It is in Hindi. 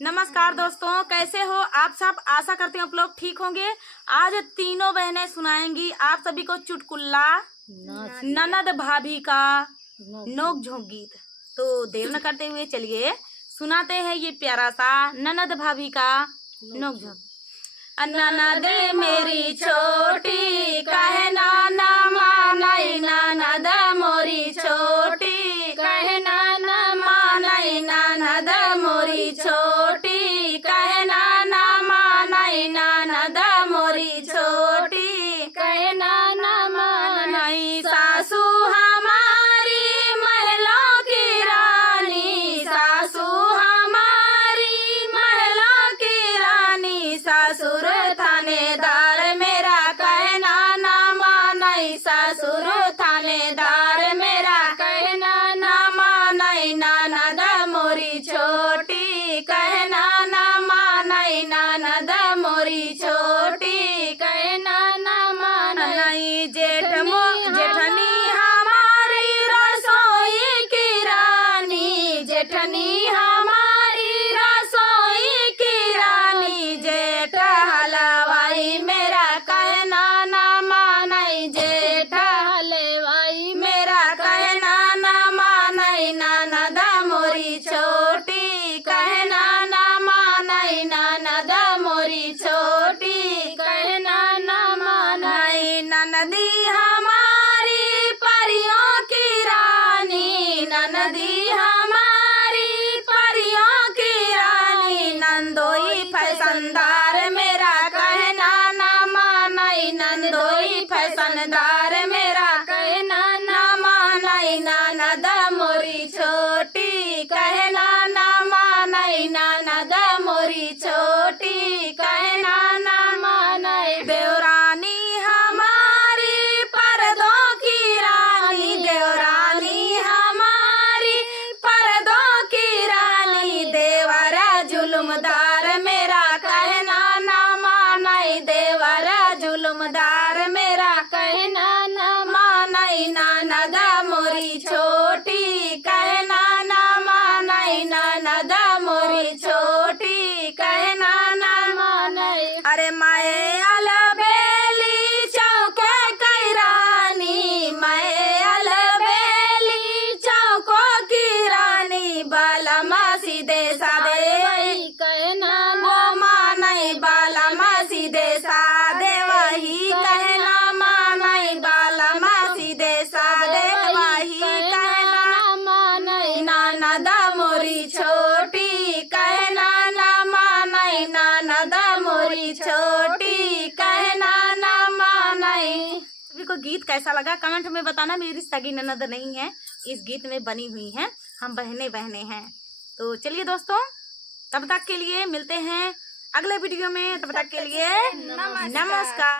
नमस्कार दोस्तों, कैसे हो आप सब। आशा करते हैं आप लोग ठीक होंगे। आज तीनों बहनें सुनाएंगी आप सभी को चुटकुल्ला ननद भाभी का नोक झोंक गीत। तो देर न करते हुए चलिए सुनाते हैं ये प्यारा सा ननद भाभी का नोक झोंक। ननद मेरी छोटी कहे नाना मानई, ननद मोरी छोटी कहे नाना मानई, ननद मोरी छोटी कहे नाना मानई, ननद मोरी छोटी कहे नाना मानई। सासू हमारी महलों की रानी, सासू हमारी महलों की रानी, ससुर थानेदार मेरा कहे नाना मानई, ससुर थानेदार मेरा कहे नाना मानई, ननद मोरी छोटी कहे नाना मानई, ननद मोरी छोटी कहे नाना मानई। जेठनी हमारी रसोई की रानी, जेठनी हमारी रसोई की रानी, जेठ हलवाई मेरा कहे नाना मानई, जेठ हलवाई मेरा कहे नाना मानई, ननद मोरी छोटी कहे नाना मानई, ननद मोरी छोटी कहे नाना मानई। ननदी हमारी परियों की रानी, ननदी हमारी परियों की रानी, नंदोई फैशनदार मेरा कहे नाना मानई, नंदोई फैशनदार मेरा कहे नाना मानई, ननद मोरी छोटी कहे नाना मानई, ननद मोरी छोटी कहे नाना मानई। देवरानी हमारी पर्दों की रानी, देवरानी हमारी पर्दों की रानी, देवरा जुल्मदार मेरा कहे नाना मानई, देवरा जुल्मदार मेरा कहे नाना मानई, ननद मोरी छोटी कहे नाना मानई, ननद मोरी छोटी कहे नाना मानई। अरे माए अलबेली चौके की रानी, माए अलबेली चौकों की रानी, बालमा सीधे सादे कहे नाना मानई, बालमा सीधे सादे वही कहे ना मानई, बालमा सीधे सादे वही कहे ना मानई, ननद मोरी छोटी कहे नाना मानई, ननद मोरी छोटी कहे नाना मानई। सभी को गीत कैसा लगा कमेंट में बताना। मेरी सगी ननद नहीं है, इस गीत में बनी हुई है, हम बहने हैं। तो चलिए दोस्तों, तब तक के लिए मिलते हैं अगले वीडियो में। तब तक के लिए नमस्कार।